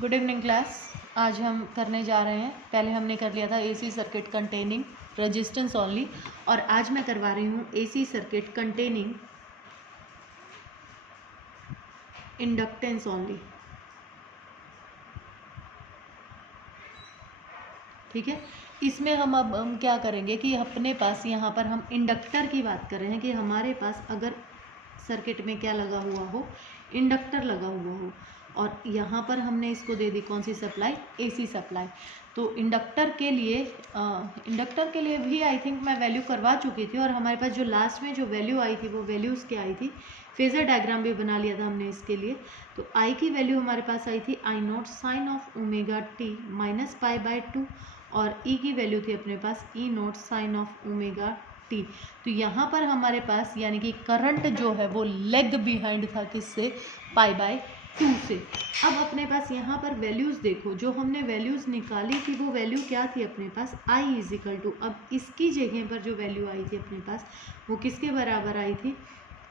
Good evening class. आज हम करने जा रहे हैं, पहले हमने कर लिया था AC circuit containing resistance only, और आज मैं करवा रही हूँ AC circuit containing inductance only. ठीक है, इसमें हम क्या करेंगे कि अपने पास यहाँ पर हम इंडक्टर की बात कर रहे हैं कि हमारे पास अगर सर्किट में क्या लगा हुआ हो, इंडक्टर लगा हुआ हो, और यहाँ पर हमने इसको दे दी कौन सी सप्लाई, एसी सप्लाई। तो इंडक्टर के लिए भी आई थिंक मैं वैल्यू करवा चुकी थी, और हमारे पास जो लास्ट में जो वैल्यू आई थी वो वैल्यूज़ क्या आई थी, फेजर डायग्राम भी बना लिया था हमने इसके लिए। तो आई की वैल्यू हमारे पास आई थी I naught sine of omega t minus pi by 2, और ई की वैल्यू थी अपने पास E naught sine of omega t. तो यहाँ पर हमारे पास यानी कि करंट जो है वो लेग बिहाइंड था किससे, पाई बाय 2 से। अब अपने पास यहाँ पर वैल्यूज़ देखो, जो हमने वैल्यूज़ निकाली थी वो वैल्यू क्या थी अपने पास, आई इज इक्वल टू, अब इसकी जगह पर जो वैल्यू आई थी अपने पास वो किसके बराबर आई थी,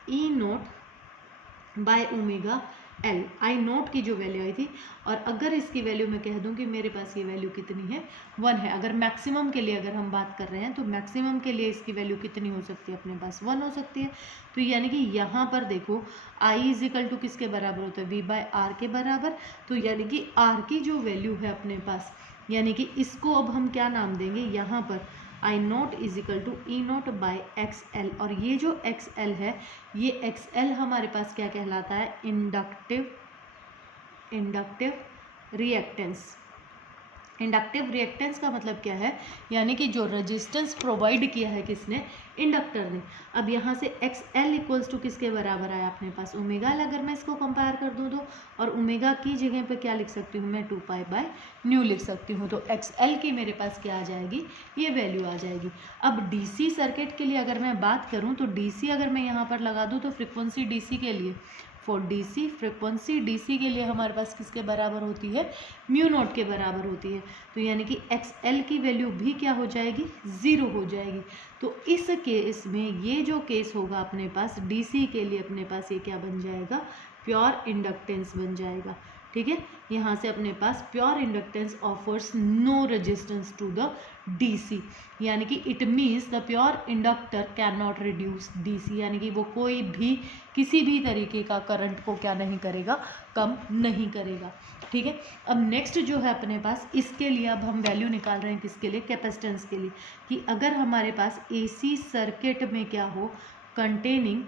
E naught by omega L, I naught की जो वैल्यू आई थी। और अगर इसकी वैल्यू मैं कह दूं कि मेरे पास ये वैल्यू कितनी है, 1 है। अगर मैक्सिमम के लिए अगर हम बात कर रहे हैं तो मैक्सिमम के लिए इसकी वैल्यू कितनी हो सकती है, अपने पास 1 हो सकती है। तो यानी कि यहाँ पर देखो आई इज इक्वल टू किसके बराबर होता है, वी बाय आर के बराबर। तो यानी कि आर की जो वैल्यू है अपने पास, यानी कि इसको अब हम क्या नाम देंगे यहाँ पर, I naught is equal to E naught by X L. और ये जो एक्स एल है, ये एक्स एल हमारे पास क्या कहलाता है, इंडक्टिव रिएक्टेंस। इंडक्टिव रिएक्टेंस का मतलब क्या है, यानी कि जो रेजिस्टेंस प्रोवाइड किया है किसने, इंडक्टर ने। अब यहाँ से एक्स एल इक्वल्स टू किसके बराबर आया अपने पास, ओमेगा एल। अगर मैं इसको कंपेयर कर दूँ तो, और ओमेगा की जगह पे क्या लिख सकती हूँ मैं, 2 पाई बाय न्यू लिख सकती हूँ। तो एक्स एल की मेरे पास क्या आ जाएगी, ये वैल्यू आ जाएगी। अब डीसी सर्किट के लिए अगर मैं बात करूँ तो डीसी अगर मैं यहाँ पर लगा दूँ तो फ्रिक्वेंसी डीसी के लिए, फॉर डीसी फ्रिक्वेंसी डीसी के लिए हमारे पास किसके बराबर होती है, म्यू नोट के बराबर होती है। तो यानी कि एक्स एल की वैल्यू भी क्या हो जाएगी, 0 हो जाएगी। तो इस केस में ये जो केस होगा अपने पास डीसी के लिए, अपने पास ये क्या बन जाएगा, प्योर इंडक्टेंस बन जाएगा। ठीक है, यहाँ से अपने पास pure inductance offers no resistance to the DC, यानी कि it means the pure inductor can not reduce DC, यानी कि वो कोई भी किसी भी तरीके का करंट को क्या नहीं करेगा, कम नहीं करेगा। ठीक है, अब नेक्स्ट जो है अपने पास, इसके लिए अब हम वैल्यू निकाल रहे हैं किसके लिए, कैपेसिटेंस के लिए। कि अगर हमारे पास एसी सर्किट में क्या हो, containing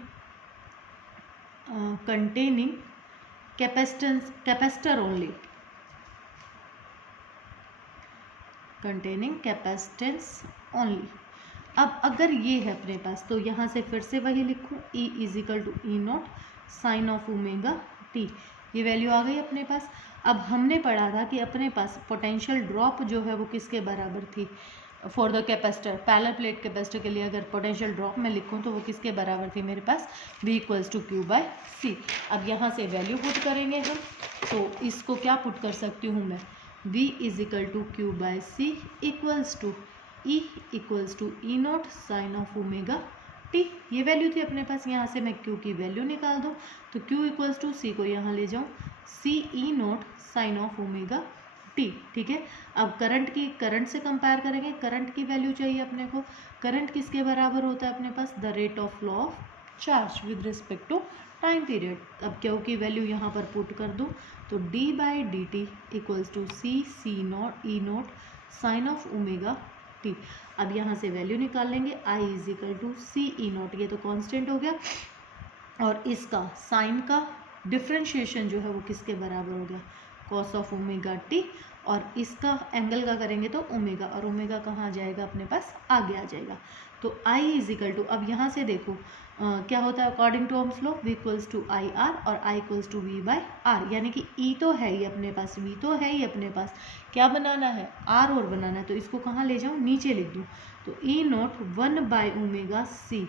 capacitor only, containing capacitance only. अब अगर ये है अपने पास, तो यहाँ से फिर से वही लिखूँ, E is equal to E naught sine of omega t, ये वैल्यू आ गई अपने पास। अब हमने पढ़ा था कि अपने पास पोटेंशियल ड्रॉप जो है वो किसके बराबर थी, for the capacitor, parallel plate capacitor के लिए अगर पोटेंशियल ड्रॉप में लिखूँ तो वो किसके बराबर थी मेरे पास, V equals to Q by C. अब यहाँ से वैल्यू पुट करेंगे हम, तो इसको क्या पुट कर सकती हूँ मैं, V is equal to Q by C equals to E equals to E naught sine of omega t. ये वैल्यू थी अपने पास। यहाँ से मैं Q की वैल्यू निकाल दूँ तो Q इक्वल्स टू C को यहाँ ले जाऊँ, C E naught sine of omega t. ठीक है, अब करंट से कंपेयर करेंगे, करंट की वैल्यू चाहिए अपने को। करंट किसके बराबर होता है अपने पास, the rate of flow of charge with respect to time period. अब Q की वैल्यू यहाँ पर पुट कर दूँ तो d by d t equals to C naught E naught sine of omega t. अब यहाँ से वैल्यू निकाल लेंगे, I is equal to C E naught, ये तो कांस्टेंट हो गया, और इसका साइन का डिफ्रेंशिएशन जो है वो किसके बराबर हो गया, कॉस ऑफ ओमेगा टी, और इसका एंगल का करेंगे तो ओमेगा, और ओमेगा कहाँ आ जाएगा अपने पास, आगे आ जाएगा। तो I इज इक्वल टू, अब यहाँ से देखो क्या होता है according to Ohm's law, V equals to I R और I equals to V by R, यानी कि E तो है ही अपने पास, V तो है ही अपने पास, क्या बनाना है, R और बनाना है। तो इसको कहाँ ले जाऊँ, नीचे लिख दूँ, तो E not 1 by omega C,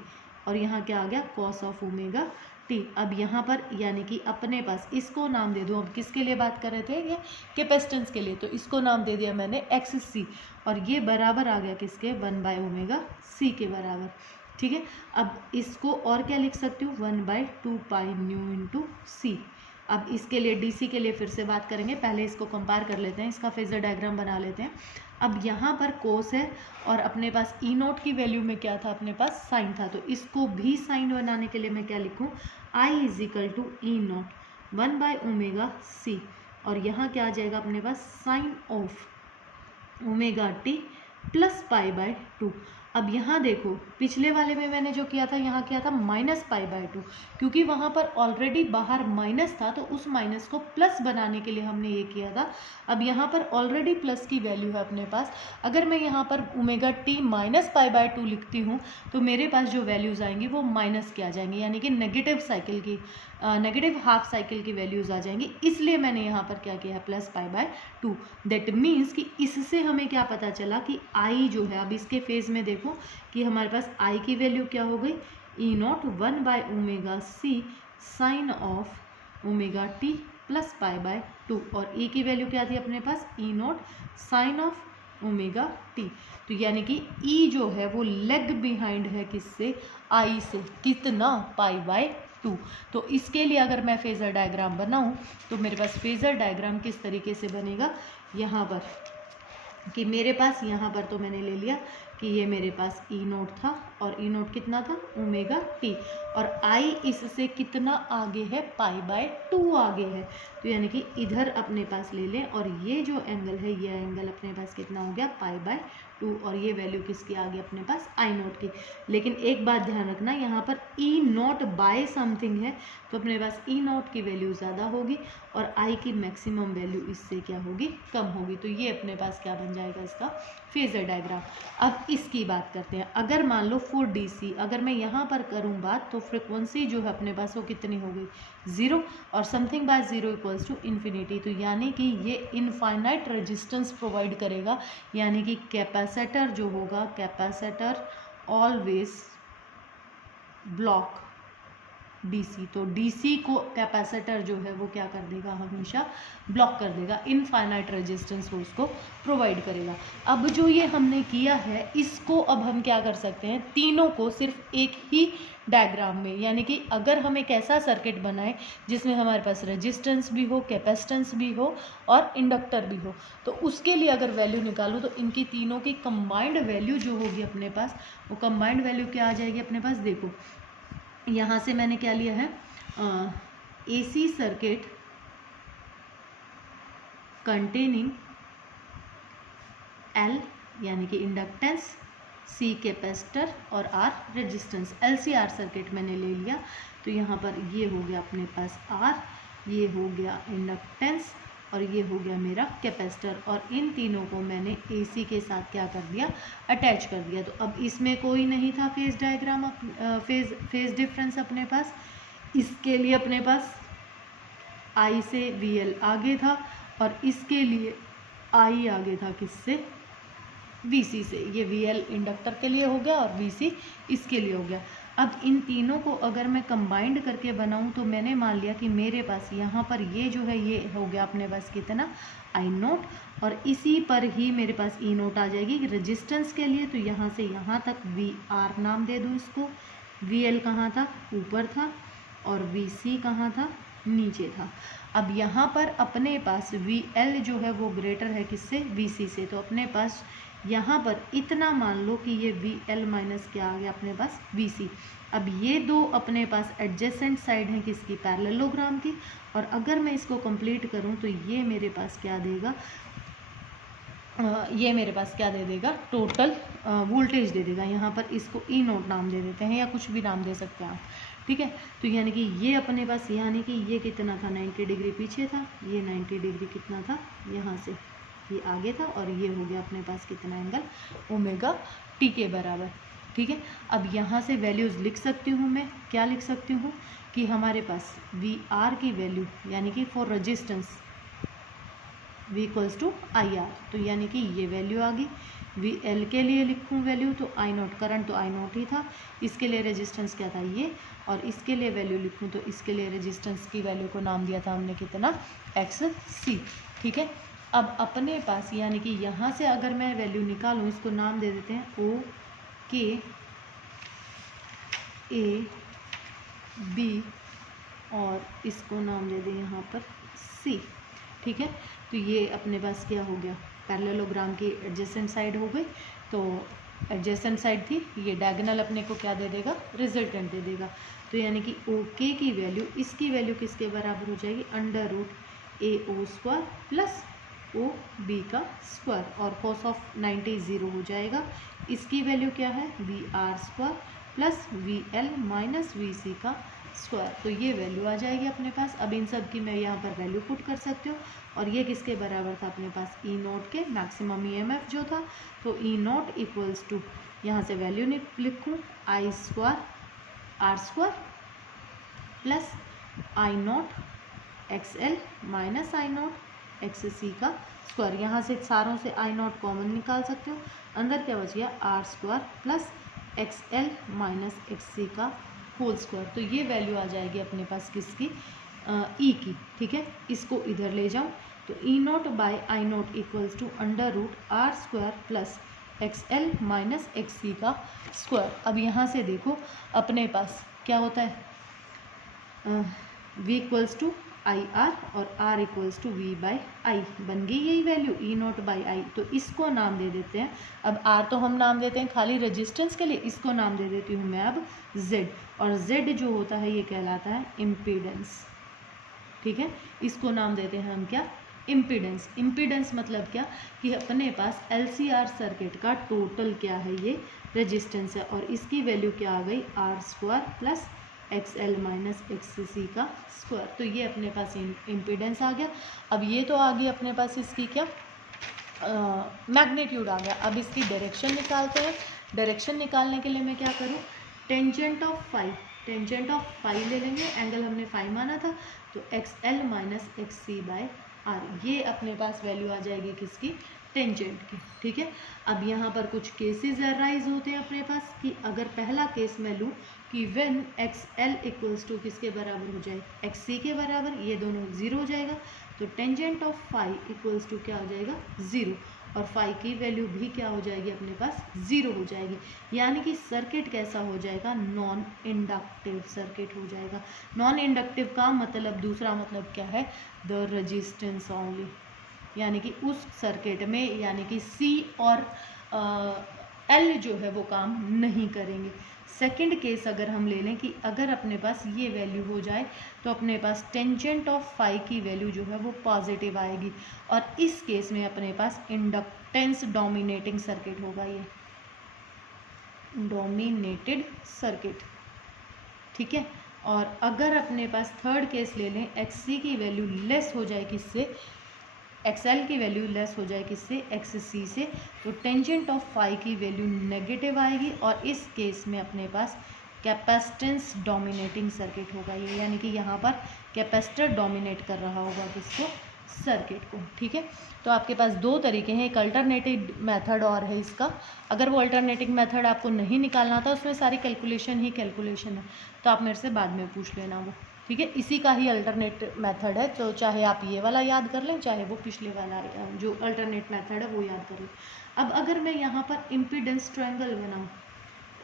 और यहाँ क्या आ गया, कॉस ऑफ ओमेगा टी। अब यहाँ पर यानी कि अपने पास इसको नाम दे दूँ, अब किसके लिए बात कर रहे थे, ये कैपेसिटेंस के लिए, तो इसको नाम दे दिया मैंने एक्स सी, और ये बराबर आ गया किसके, 1 बाय ओमेगा सी के बराबर। ठीक है, अब इसको और क्या लिख सकती हूँ, 1 बाय 2 पाई न्यू इंटू सी। अब इसके लिए डीसी के लिए फिर से बात करेंगे, पहले इसको कंपेयर कर लेते हैं, इसका फेजर डायग्राम बना लेते हैं। अब यहाँ पर कोस है और अपने पास ई नोट की वैल्यू में क्या था, अपने पास साइन था, तो इसको भी साइन बनाने के लिए मैं क्या लिखूँ, I is equal to E naught 1/ω/c, और यहाँ क्या आ जाएगा अपने पास sine of omega t plus π/2। अब यहाँ देखो पिछले वाले में मैंने जो किया था, यहाँ किया था -π/2, क्योंकि वहाँ पर ऑलरेडी बाहर माइनस था, तो उस माइनस को प्लस बनाने के लिए हमने ये किया था। अब यहाँ पर ऑलरेडी प्लस की वैल्यू है अपने पास, अगर मैं यहाँ पर ओमेगा टी -π/2 लिखती हूँ तो मेरे पास जो वैल्यूज़ आएंगी वो माइनस की आ जाएंगी, यानी कि नेगेटिव साइकिल की नेगेटिव हाफ साइकिल की वैल्यूज़ आ जाएंगी, इसलिए मैंने यहाँ पर क्या किया है +π/2। दैट मीन्स कि इससे हमें क्या पता चला कि आई जो है, अब इसके फेज में देखो कि हमारे पास आई की वैल्यू क्या हो गई, E naught 1/ω/c sine of omega t plus π/2, और ई की वैल्यू क्या थी अपने पास, E naught sine of omega t. तो यानी कि ई जो है वो लेग बिहाइंड है किससे, आई से, कितना, π/2। तो इसके लिए अगर मैं फेजर डायग्राम बनाऊं तो मेरे पास फेजर डायग्राम किस तरीके से बनेगा, यहाँ पर कि मेरे पास यहाँ पर तो मैंने ले लिया कि ये मेरे पास ई नोट था, और ई नोट कितना था, ओमेगा टी, और आई इससे कितना आगे है, π/2 आगे है, तो यानी कि इधर अपने पास ले लें, और ये जो एंगल है, ये एंगल अपने पास कितना हो गया, π/2, और ये वैल्यू किसकी आ गई अपने पास, आई नोट की। लेकिन एक बात ध्यान रखना, यहाँ पर ई नोट बाय समथिंग है, तो अपने पास ई नोट की वैल्यू ज़्यादा होगी और आई की मैक्सिमम वैल्यू इससे क्या होगी, कम होगी। तो ये अपने पास क्या बन जाएगा, इसका फेजर डायग्राम। अब इसकी बात करते हैं, अगर मान लो फॉर डीसी अगर मैं यहाँ पर करूँ बात, तो फ्रिक्वेंसी जो है अपने पास वो कितनी हो गई, 0, और something by 0 equals to infinity, तो यानी कि ये इनफाइनाइट रेजिस्टेंस प्रोवाइड करेगा, यानी कि कैपेसिटर जो होगा, कैपेसिटर ऑलवेज ब्लॉक डीसी, तो डीसी को कैपेसिटर जो है वो क्या कर देगा, हमेशा ब्लॉक कर देगा, इनफाइनाइट रेजिस्टेंस वो उसको प्रोवाइड करेगा। अब जो ये हमने किया है, इसको अब हम क्या कर सकते हैं, तीनों को सिर्फ एक ही डायग्राम में, यानी कि अगर हम एक ऐसा सर्किट बनाएं जिसमें हमारे पास रेजिस्टेंस भी हो, कैपेसिटेंस भी हो और इंडक्टर भी हो, तो उसके लिए अगर वैल्यू निकालूं तो इनकी तीनों की कंबाइंड वैल्यू जो होगी अपने पास, वो कंबाइंड वैल्यू क्या आ जाएगी अपने पास, देखो यहाँ से मैंने क्या लिया है, एसी सर्किट कंटेनिंग एल यानी कि इंडक्टेंस, सी कैपेसिटर और आर रेजिस्टेंस, LCR सर्किट मैंने ले लिया। तो यहाँ पर ये हो गया अपने पास आर, ये हो गया इंडक्टेंस और ये हो गया मेरा कैपेसिटर, और इन तीनों को मैंने AC के साथ क्या कर दिया, अटैच कर दिया। तो अब इसमें कोई नहीं था फेज डायग्राम, फेज डिफरेंस अपने पास, इसके लिए अपने पास I से VL आगे था और इसके लिए I आगे था किससे, VC से। ये VL इंडक्टर के लिए हो गया और VC इसके लिए हो गया। अब इन तीनों को अगर मैं कंबाइंड करके बनाऊं तो मैंने मान लिया कि मेरे पास यहाँ पर ये जो है ये हो गया अपने पास कितना, I नोट, और इसी पर ही मेरे पास E नोट आ जाएगी रेजिस्टेंस के लिए। तो यहाँ से यहाँ तक VR नाम दे दूँ इसको, VL कहाँ था, ऊपर था, और VC कहाँ था, नीचे था। अब यहाँ पर अपने पास VL जो है वो ग्रेटर है किससे, VC से, तो अपने पास यहाँ पर इतना मान लो कि ये VL माइनस क्या आ गया अपने पास, VC। अब ये दो अपने पास एडजेसेंट साइड हैं किसकी, पैरेललोग्राम की, और अगर मैं इसको कंप्लीट करूँ तो ये मेरे पास क्या देगा, ये मेरे पास क्या दे देगा, टोटल वोल्टेज दे देगा। यहाँ पर इसको E नोट नाम दे देते हैं या कुछ भी नाम दे सकते हैं आप, ठीक है। तो यानी कि ये अपने पास, यानी कि ये कितना था, 90 डिग्री पीछे था, ये 90 डिग्री कितना था, यहाँ से ये आगे था, और ये हो गया अपने पास कितना एंगल, ओमेगा टी के बराबर, ठीक है। अब यहाँ से वैल्यूज़ लिख सकती हूँ मैं, क्या लिख सकती हूँ कि हमारे पास VR की वैल्यू यानी कि for resistance V equals to IR, तो यानी कि ये वैल्यू आ गई। VL के लिए लिखूँ वैल्यू तो I नोट, करंट तो I नोट ही था, इसके लिए रेजिस्टेंस क्या था ये, और इसके लिए वैल्यू लिखूँ तो इसके लिए रेजिस्टेंस की वैल्यू को नाम दिया था हमने कितना, XC, ठीक है। अब अपने पास यानी कि यहाँ से अगर मैं वैल्यू निकालूँ, इसको नाम दे देते हैं OKA B और इसको नाम दे दें यहाँ पर C। ठीक है, तो ये अपने पास क्या हो गया, पैरेललोग्राम की एडजेसेंट साइड हो गई। तो एडजेसेंट साइड थी, ये डायगोनल अपने को क्या दे देगा, रिजल्टेंट दे देगा। तो यानी कि ओके की वैल्यू, इसकी वैल्यू किसके बराबर हो जाएगी, √AO² प्लस OB का स्क्वायर, और cos ऑफ 90 0 हो जाएगा। इसकी वैल्यू क्या है, VR² plus VL minus VC का स्क्वायर। तो ये वैल्यू आ जाएगी अपने पास। अब इन सब की मैं यहाँ पर वैल्यू पुट कर सकती हूँ। और ये किसके बराबर था अपने पास, E0 के, मैक्सिमम EMF जो था। तो E0 इक्वल्स टू, यहाँ से वैल्यू लिखूँ, I² R² plus I0 XL minus I0 XC का स्क्वायर। यहाँ से सारों से I0 कॉमन निकाल सकते हो, अंदर क्या बच गया, R² plus XL minus XC का होल स्क्वायर। तो ये वैल्यू आ जाएगी अपने पास किसकी, E की। ठीक है, इसको इधर ले जाऊँ तो E0 by I0 equals to √R² plus XL minus XC का स्क्वायर। अब यहाँ से देखो अपने पास क्या होता है, V इक्वल्स टू IR और R equals to V by I, बन गई यही वैल्यू E0 बाई I। तो इसको नाम दे देते हैं, अब R तो हम नाम देते हैं खाली रेजिस्टेंस के लिए, इसको नाम दे देती हूँ मैं अब Z। और Z जो होता है ये कहलाता है इम्पीडेंस। ठीक है, इसको नाम देते हैं हम क्या, इम्पीडेंस। इम्पीडेंस मतलब क्या, कि अपने पास LCR सर्किट का टोटल क्या है, ये रेजिस्टेंस है, और इसकी वैल्यू क्या आ गई, R² plus XL minus XC का स्क्वायर। तो ये अपने पास इम्पीडेंस आ गया। अब ये तो आ गई अपने पास इसकी क्या, मैग्नीट्यूड आ गया। अब इसकी डायरेक्शन निकालते हैं। डायरेक्शन निकालने के लिए मैं क्या करूँ, टेंजेंट ऑफ फाई ले लेंगे, एंगल हमने फाई माना था, तो XL minus XC by R, ये अपने पास वैल्यू आ जाएगी किसकी, टेंजेंट की। ठीक है, अब यहाँ पर कुछ केसेस अराइज होते हैं अपने पास, कि अगर पहला केस मैं लूँ कि व्हेन XL इक्वल्स टू किसके बराबर हो जाए, XC के बराबर, ये दोनों 0 हो जाएगा। तो tangent of phi equals to क्या हो जाएगा, 0, और फाई की वैल्यू भी क्या हो जाएगी अपने पास, 0 हो जाएगी। यानी कि सर्किट कैसा हो जाएगा, नॉन इंडक्टिव सर्किट हो जाएगा। नॉन इंडक्टिव का मतलब, दूसरा मतलब क्या है, द रेजिस्टेंस ओनली, यानी कि उस सर्किट में यानी कि C और L जो है वो काम नहीं करेंगे। सेकंड केस अगर हम ले लें कि अगर अपने पास ये वैल्यू हो जाए तो अपने पास टेंजेंट ऑफ फाई की वैल्यू जो है वो पॉजिटिव आएगी, और इस केस में अपने पास इंडक्टेंस डोमिनेटिंग सर्किट होगा, ये डोमिनेटेड सर्किट। ठीक है, और अगर अपने पास थर्ड केस ले लें, XC की वैल्यू लेस हो जाए किससे, XL की वैल्यू लेस हो जाए किससे, XC से, तो टेंजेंट ऑफ फाई की वैल्यू नेगेटिव आएगी, और इस केस में अपने पास कैपेसिटेंस डोमिनेटिंग सर्किट होगा ये, यानी कि यहाँ पर कैपेसिटर डोमिनेट कर रहा होगा किसको, सर्किट को। ठीक है, तो आपके पास दो तरीके हैं, एक अल्टरनेटिव मेथड और है इसका। अगर वो अल्टरनेटिव मेथड आपको नहीं निकालना था, उसमें सारी कैलकुलेशन ही कैलकुलेशन है, तो आप मेरे से बाद में पूछ लेना वो। ठीक है, इसी का ही अल्टरनेट मेथड है, तो चाहे आप ये वाला याद कर लें, चाहे वो पिछले वाला जो अल्टरनेट मेथड है वो याद कर लें। अब अगर मैं यहाँ पर इम्पीडेंस ट्रायंगल बनाऊँ,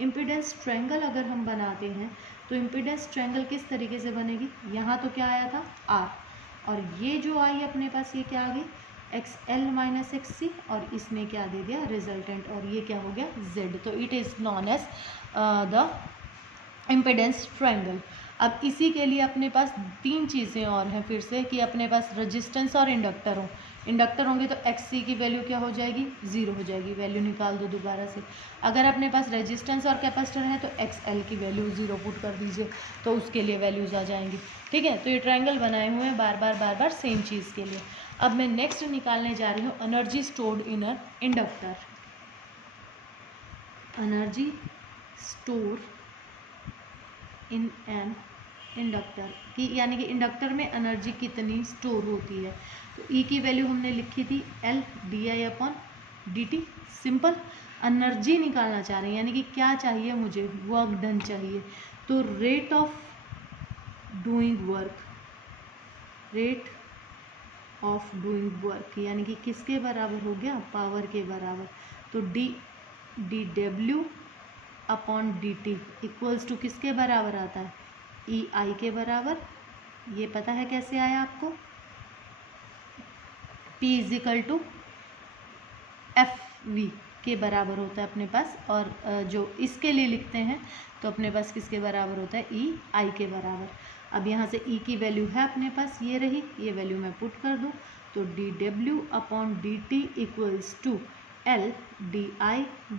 इम्पीडेंस ट्रायंगल अगर हम बनाते हैं तो इम्पीडेंस ट्रायंगल किस तरीके से बनेगी, यहाँ तो क्या आया था R, और ये जो आई अपने पास ये क्या आ गई, XL माइनस XC, और इसमें क्या दे दिया रिजल्टेंट, और ये क्या हो गया Z। तो it is known as the impedance triangle. अब इसी के लिए अपने पास तीन चीज़ें और हैं फिर से, कि अपने पास रेजिस्टेंस और इंडक्टर हो। इंडक्टर होंगे तो XC की वैल्यू क्या हो जाएगी, 0 हो जाएगी, वैल्यू निकाल दो दोबारा से। अगर अपने पास रेजिस्टेंस और कैपेसिटर है तो XL की वैल्यू 0 पुट कर दीजिए, तो उसके लिए वैल्यूज़ आ जाएंगी। ठीक है, तो ये ट्रायंगल बनाए हुए हैं बार बार सेम चीज़ के लिए। अब मैं नेक्स्ट निकालने जा रही हूँ energy stored in a inductor, energy store in an inductor की, यानी कि इंडक्टर में एनर्जी कितनी स्टोर होती है। तो E की वैल्यू हमने लिखी थी LdI/dt, सिंपल। एनर्जी निकालना चाह रहे हैं, यानी कि क्या चाहिए मुझे, वर्क डन चाहिए, तो rate of doing work, rate of doing work यानी कि किसके बराबर हो गया, पावर के बराबर। तो dW/dt इक्वल्स टू किसके बराबर आता है, EI के बराबर ये पता है कैसे आया आपको, P इजिकल टू FV के बराबर होता है अपने पास, और जो इसके लिए लिखते हैं तो अपने पास किसके बराबर होता है, EI के बराबर। अब यहाँ से E की वैल्यू है अपने पास, ये रही, ये वैल्यू मैं पुट कर दूँ तो dW/dt equals to LdI/dt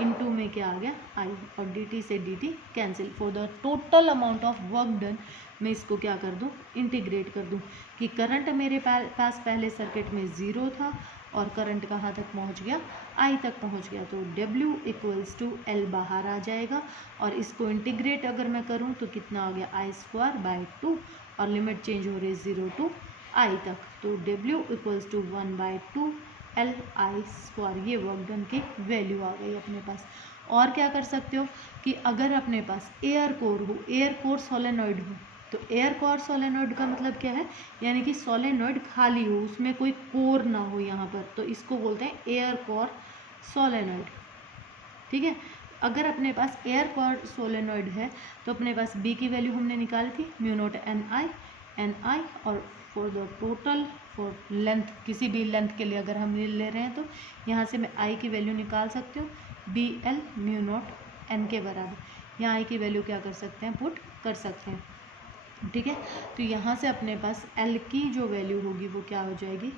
into में क्या आ गया I, और dt से dt cancel. For the total amount of work done मैं इसको क्या कर दूँ, इंटीग्रेट कर दूँ कि करंट मेरे पास पहले सर्किट में 0 था और करंट कहाँ तक पहुँच गया, I तक पहुँच गया, तो W इक्वल्स टू L बाहर आ जाएगा, और इसको इंटीग्रेट अगर मैं करूँ तो कितना आ गया I²/2, और लिमिट चेंज हो रही है 0 to I तक, तो W इक्वल्स टू 1/2 LI², ये वर्क डन की वैल्यू आ गई अपने पास। और क्या कर सकते हो कि अगर अपने पास एयर कोर हो, एयर कोर सोलेनॉइड हो, तो एयर कोर सोलेनॉइड का मतलब क्या है, यानी कि सोलेनॉइड खाली हो, उसमें कोई कोर ना हो यहाँ पर, तो इसको बोलते हैं एयर कोर सोलेनॉइड। ठीक है, अगर अपने पास एयर कोर सोलेनॉइड है तो अपने पास B की वैल्यू हमने निकाली थी μ0 NI, और for the total for length, किसी भी लेंथ के लिए अगर हम ले रहे हैं तो यहाँ से मैं I की वैल्यू निकाल सकती हूँ BL μ0 N के बराबर। यहाँ I की वैल्यू क्या कर सकते हैं, पुट कर सकते हैं। ठीक है, तो यहाँ से अपने पास L की जो वैल्यू होगी वो क्या हो जाएगी,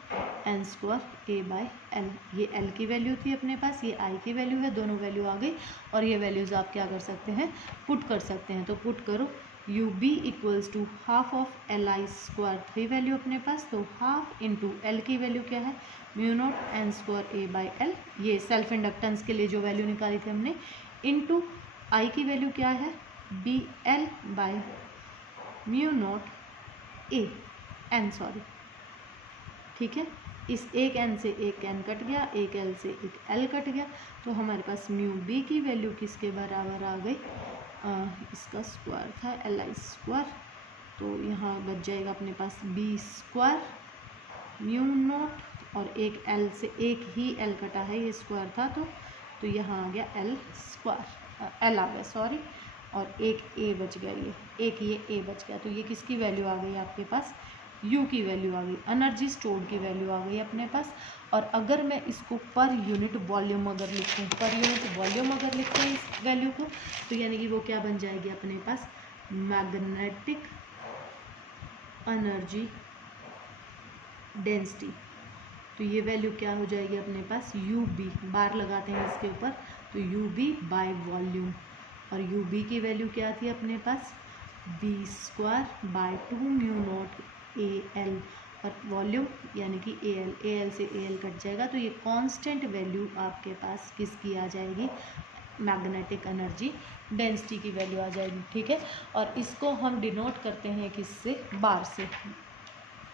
n² A/L। ये L की वैल्यू थी अपने पास, ये I की वैल्यू है, दोनों वैल्यू आ गई, और ये वैल्यूज़ आप क्या कर सकते हैं, पुट कर सकते हैं। तो पुट करो UB equals to half of LI², 3 value अपने पास, तो हाफ इंटू L की वैल्यू क्या है μ0 n² A/L, ये सेल्फ इंडक्टेंस के लिए जो वैल्यू निकाली थी हमने, इंटू I की वैल्यू क्या है BL/μ0 n, सॉरी, ठीक है, इस एक n से एक n कट गया, एक L से एक L कट गया, तो हमारे पास μB की वैल्यू किसके बराबर आ गई, इसका स्क्वायर था LI², तो यहाँ बच जाएगा अपने पास B² μ0, और एक L से एक ही L कटा है, ये स्क्वायर था, तो यहाँ आ गया L² L आ गया, सॉरी, और एक A बच गया, ये A बच गया, तो ये किसकी वैल्यू आ गई आपके पास, U की वैल्यू आ गई, एनर्जी स्टोर्ड की वैल्यू आ गई अपने पास। और अगर मैं इसको पर यूनिट वॉल्यूम अगर लिखूँ, पर यूनिट वॉल्यूम अगर लिखते हैं इस वैल्यू को, तो यानी कि वो क्या बन जाएगी अपने पास, मैग्नेटिक एनर्जी डेंसिटी। तो ये वैल्यू क्या हो जाएगी अपने पास, UB, बार लगाते हैं इसके ऊपर, तो UB बाय वॉल्यूम, और UB की वैल्यू क्या थी अपने पास, B²/2 μ0 AL, और वॉल्यूम यानी कि AL से AL कट जाएगा, तो ये कांस्टेंट वैल्यू आपके पास किसकी आ जाएगी, मैग्नेटिक एनर्जी डेंसिटी की वैल्यू आ जाएगी। ठीक है, और इसको हम डिनोट करते हैं किससे, बार से।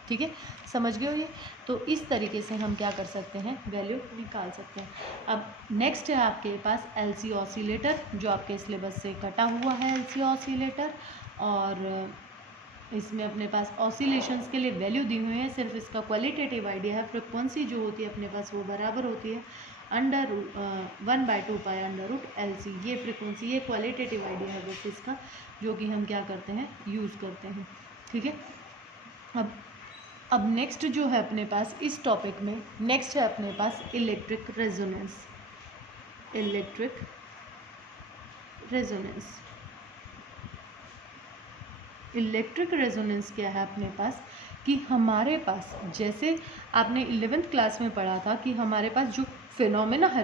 ठीक है, समझ गए हो ये। तो इस तरीके से हम क्या कर सकते हैं, वैल्यू निकाल सकते हैं। अब नेक्स्ट है आपके पास LC ऑसिलेटर, जो आपके सिलेबस से कटा हुआ है LC ऑसिलेटर, और इसमें अपने पास ऑसिलेशंस के लिए वैल्यू दी हुई है, सिर्फ इसका क्वालिटेटिव आइडिया है। फ्रिक्वेंसी जो होती है अपने पास वो बराबर होती है √1/2 पाई √LC, ये फ्रिक्वेंसी, ये क्वालिटेटिव आइडिया है बस इसका, जो कि हम क्या करते हैं, यूज़ करते हैं। ठीक है, अब नेक्स्ट जो है अपने पास इस टॉपिक में, नेक्स्ट है अपने पास electric resonance. Electric resonance, electric resonance क्या है अपने पास, कि हमारे पास, जैसे आपने 11th क्लास में पढ़ा था कि हमारे पास जो फिनोमेना है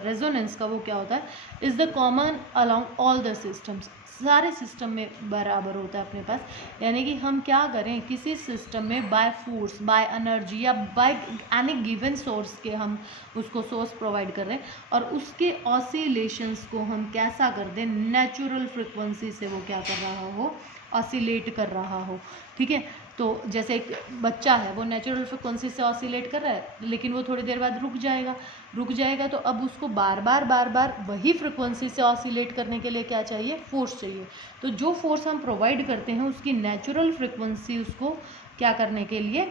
रेजोनेंस का, वो क्या होता है, is the common along all the systems, सारे सिस्टम में बराबर होता है अपने पास। यानी कि हम क्या करें, किसी सिस्टम में बाय फोर्स, बाय एनर्जी, या बाय एनी गिवन सोर्स के हम उसको सोर्स प्रोवाइड कर रहे हैं, और उसके ऑसिलेशंस को हम कैसा कर दें, नेचुरल फ्रिक्वेंसी से वो क्या कर रहा हो, ऑसिलेट कर रहा हो। ठीक है, तो जैसे एक बच्चा है, वो नेचुरल फ्रिक्वेंसी से ऑसिलेट कर रहा है, लेकिन वो थोड़ी देर बाद रुक जाएगा, तो अब उसको बार बार वही फ्रिक्वेंसी से ऑसिलेट करने के लिए क्या चाहिए, फोर्स चाहिए। तो जो फोर्स हम प्रोवाइड करते हैं उसकी नेचुरल फ्रिक्वेंसी उसको क्या करने के लिए,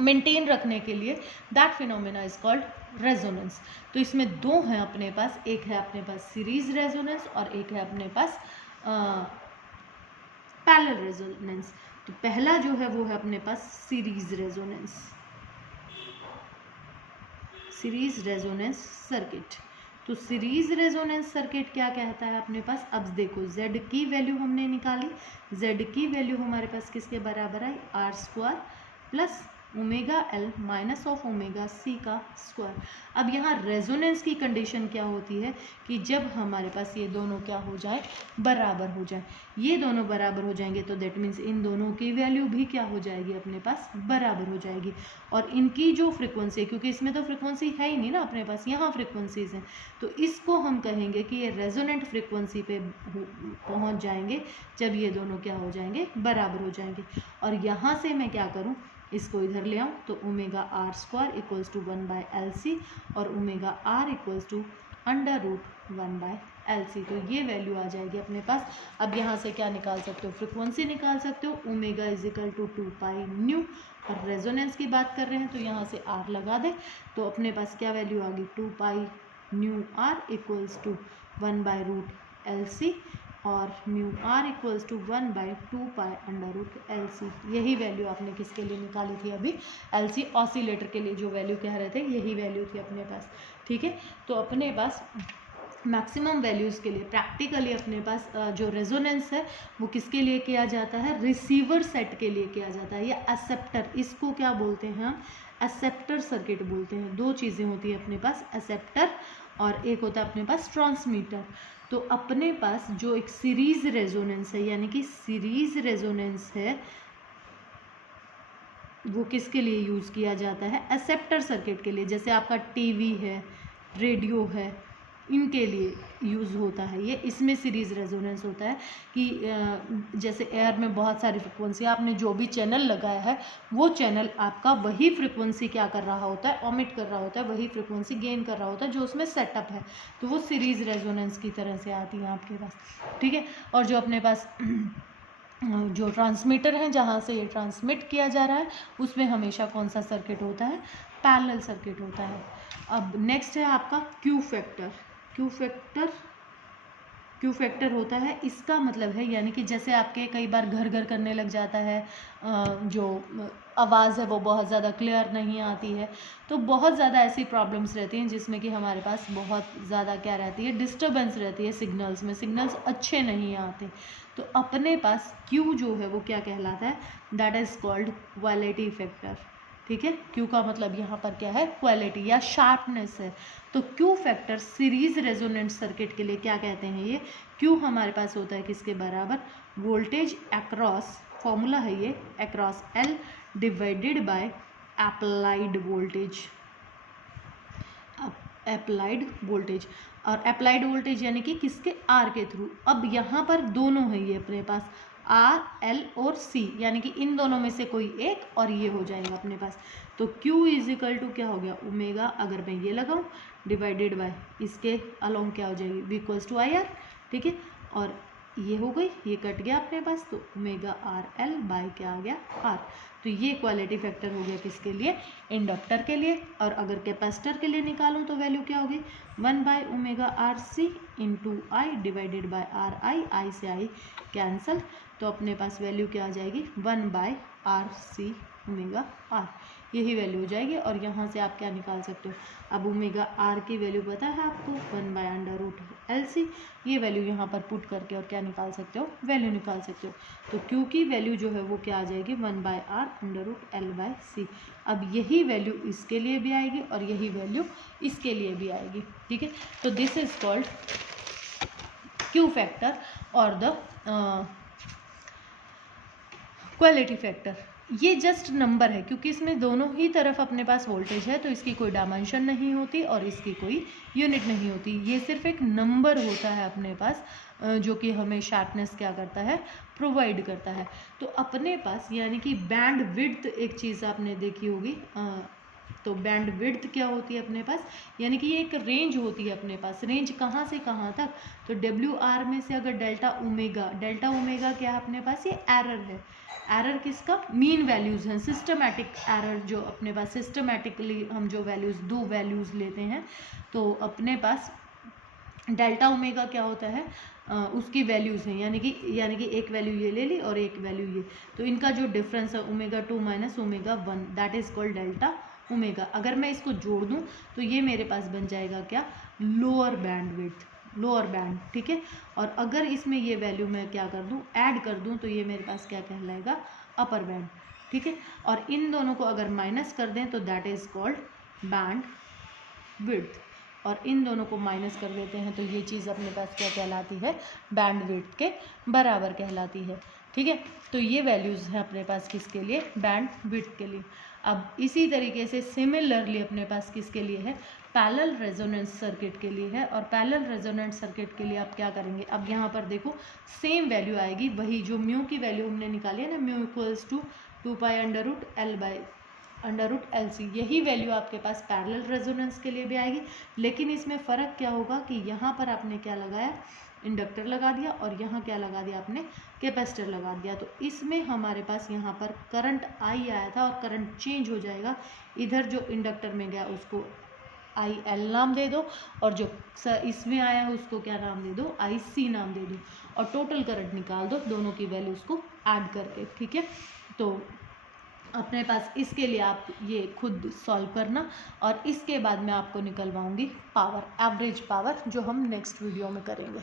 मेंटेन रखने के लिए, that phenomena is called resonance. तो इसमें दो हैं अपने पास, एक है अपने पास सीरीज रेजोनेंस और एक है अपने पास पैरेलल रेजोनेंस। तो पहला जो है वो है अपने पास series resonance, series resonance circuit. तो सीरीज रेजोनेंस सर्किट क्या कहता है अपने पास, अब देखो Z की वैल्यू हमने निकाली, Z की वैल्यू हमारे पास किसके बराबर आई, R² plus omega L minus of omega C का स्क्वायर। अब यहाँ रेजोनेंस की कंडीशन क्या होती है कि जब हमारे पास ये दोनों क्या हो जाए, बराबर हो जाए। ये दोनों बराबर हो जाएंगे तो दैट मीन्स इन दोनों की वैल्यू भी क्या हो जाएगी, अपने पास बराबर हो जाएगी। और इनकी जो फ्रिक्वेंसी है, क्योंकि इसमें तो फ्रिक्वेंसी है ही नहीं ना अपने पास, यहाँ फ्रिक्वेंसीज हैं, तो इसको हम कहेंगे कि ये रेजोनेंट फ्रिक्वेंसी पे पहुँच जाएंगे जब ये दोनों क्या हो जाएंगे, बराबर हो जाएंगे। और यहाँ से मैं क्या करूँ, इसको इधर ले आऊँ तो omega R² equals to 1/LC और omega R equals to √1/LC। तो ये वैल्यू आ जाएगी अपने पास। अब यहाँ से क्या निकाल सकते हो, फ्रिक्वेंसी निकाल सकते हो, ओमेगा इज इक्वल टू 2πν। और रेजोनेंस की बात कर रहे हैं तो यहाँ से R लगा दे तो अपने पास क्या वैल्यू आ गई, 2πr इक्वल्स टू 1/√LC और μr इक्वल्स टू 1/2π√LC। यही वैल्यू आपने किसके लिए निकाली थी अभी, LC ऑसिलेटर के लिए जो वैल्यू कह रहे थे, यही वैल्यू थी अपने पास। ठीक है, तो अपने पास मैक्सिमम वैल्यूज़ के लिए प्रैक्टिकली अपने पास जो रेजोनेंस है वो किसके लिए किया जाता है, रिसीवर सेट के लिए किया जाता है, या एक्सेप्टर, इसको क्या बोलते हैं हम, एक्सेप्टर सर्किट बोलते हैं। दो चीज़ें होती है अपने पास, एक्सेप्टर और एक होता है अपने पास ट्रांसमीटर। तो अपने पास जो एक सीरीज रेजोनेंस है, यानी कि सीरीज रेजोनेंस है, वो किसके लिए यूज़ किया जाता है, एक्सेप्टर सर्किट के लिए। जैसे आपका टीवी है, रेडियो है, इनके लिए यूज़ होता है ये। इसमें सीरीज रेजोनेंस होता है कि जैसे एयर में बहुत सारी फ्रिक्वेंसी, आपने जो भी चैनल लगाया है वो चैनल आपका वही फ्रिक्वेंसी क्या कर रहा होता है, ऑमिट कर रहा होता है, वही फ्रिक्वेंसी गेन कर रहा होता है जो उसमें सेटअप है, तो वो सीरीज रेजोनेंस की तरह से आती है आपके पास। ठीक है, और जो अपने पास जो ट्रांसमीटर है, जहाँ से ये ट्रांसमिट किया जा रहा है, उसमें हमेशा कौन सा सर्किट होता है, पैरेलल सर्किट होता है। अब नेक्स्ट है आपका क्यू फैक्टर। क्यू फैक्टर होता है, इसका मतलब है यानी कि जैसे आपके कई बार घर घर करने लग जाता है, जो आवाज़ है वो बहुत ज़्यादा क्लियर नहीं आती है, तो बहुत ज़्यादा ऐसी प्रॉब्लम्स रहती हैं जिसमें कि हमारे पास बहुत ज़्यादा क्या रहती है, डिस्टर्बेंस रहती है सिग्नल्स में, सिग्नल्स अच्छे नहीं आते। तो अपने पास क्यू जो है वो क्या कहलाता है, that is called quality factor. ठीक है, क्यू का मतलब यहाँ पर क्या है, क्वालिटी या शार्पनेस है। तो Q factor series resonant circuit के लिए क्या कहते हैं, ये क्यू हमारे पास होता है किसके बराबर, वोल्टेज अक्रॉस, फॉर्मूला है ये, across L divided by applied voltage, applied voltage. और अप्लाइड वोल्टेज यानी कि किसके, R के थ्रू। अब यहाँ पर दोनों है ये अपने पास, R, L और C, यानी कि इन दोनों में से कोई एक, और ये हो जाएगा अपने पास। तो Q इज इक्वल टू क्या हो गया, ओमेगा, अगर मैं ये लगाऊं, डिवाइडेड बाय इसके अलोंग क्या हो जाएगी, V इक्वल्स टू IR। ठीक है, और ये हो गई, ये कट गया अपने पास, तो ओमेगा RL बाय क्या आ गया, R। तो ये क्वालिटी फैक्टर हो गया किसके लिए, इंडक्टर के लिए। और अगर कैपेसिटर के लिए निकालूं तो वैल्यू क्या होगी, 1/ωRC into I divided by RI, I से I कैंसल, तो अपने पास वैल्यू क्या आ जाएगी, 1/RC ओमेगा R, यही वैल्यू हो जाएगी। और यहाँ से आप क्या निकाल सकते हो, अब ओमेगा R की वैल्यू पता है आपको, 1/√LC, ये वैल्यू यहाँ पर पुट करके और क्या निकाल सकते हो, वैल्यू निकाल सकते हो। तो Q की वैल्यू जो है वो क्या आ जाएगी, 1/R√L/C। अब यही वैल्यू इसके लिए भी आएगी और यही वैल्यू इसके लिए भी आएगी। ठीक है, तो this is called Q factor और द क्वालिटी फैक्टर। ये जस्ट नंबर है, क्योंकि इसमें दोनों ही तरफ अपने पास वोल्टेज है, तो इसकी कोई डायमेंशन नहीं होती और इसकी कोई यूनिट नहीं होती। ये सिर्फ एक नंबर होता है अपने पास, जो कि हमें शार्पनेस क्या करता है, प्रोवाइड करता है। तो अपने पास यानी कि बैंड विड्थ एक चीज़ आपने देखी होगी, तो बैंड विड्थ क्या होती है अपने पास, यानी कि ये एक रेंज होती है अपने पास। रेंज कहाँ से कहाँ तक, तो WR में से अगर डेल्टा ओमेगा क्या है अपने पास, ये एरर है। एरर किसका, मीन वैल्यूज़ हैं, सिस्टमैटिक एरर जो अपने पास सिस्टमैटिकली हम जो वैल्यूज़, दो वैल्यूज़ लेते हैं, तो अपने पास डेल्टा ओमेगा क्या होता है, उसकी वैल्यूज़ हैं, यानी कि एक वैल्यू ये ले ली और एक वैल्यू ये, तो इनका जो डिफरेंस है ω2 minus ω1, that is called delta omega. अगर मैं इसको जोड़ दूं तो ये मेरे पास बन जाएगा क्या, lower band width, lower band, ठीक है। और अगर इसमें ये वैल्यू मैं क्या कर दूं, ऐड कर दूं, तो ये मेरे पास क्या कहलाएगा, अपर बैंड, ठीक है। और इन दोनों को अगर माइनस कर दें तो that is called band width, और इन दोनों को माइनस कर देते हैं तो ये चीज़ अपने पास क्या कहलाती है, बैंड विड्थ के बराबर कहलाती है, ठीक है। तो ये वैल्यूज़ हैं अपने पास किसके लिए, बैंड विड्थ के लिए। अब इसी तरीके से सिमिलरली अपने पास किसके लिए है, पैरेलल रेजोनेंस सर्किट के लिए है। और पैरेलल रेजोनेंस सर्किट के लिए आप क्या करेंगे, अब यहाँ पर देखो सेम वैल्यू आएगी, वही जो म्यू की वैल्यू हमने निकाली है ना, म्यू इक्वल्स टू 2π√L/√LC, यही वैल्यू आपके पास पैरेलल रेजोनेंस के लिए भी आएगी। लेकिन इसमें फ़र्क क्या होगा कि यहाँ पर आपने क्या लगाया, इंडक्टर लगा दिया, और यहाँ क्या लगा दिया आपने, कैपेसिटर लगा दिया। तो इसमें हमारे पास यहाँ पर करंट आई आया था और करंट चेंज हो जाएगा, इधर जो इंडक्टर में गया उसको IL नाम दे दो, और जो इसमें आया है उसको क्या नाम दे दो, IC नाम दे दो, और टोटल करंट निकाल दो दोनों की वैल्यूज़ को ऐड करके, ठीक है। तो अपने पास इसके लिए आप ये खुद सॉल्व करना, और इसके बाद मैं आपको निकलवाऊंगी पावर, एवरेज पावर, जो हम नेक्स्ट वीडियो में करेंगे।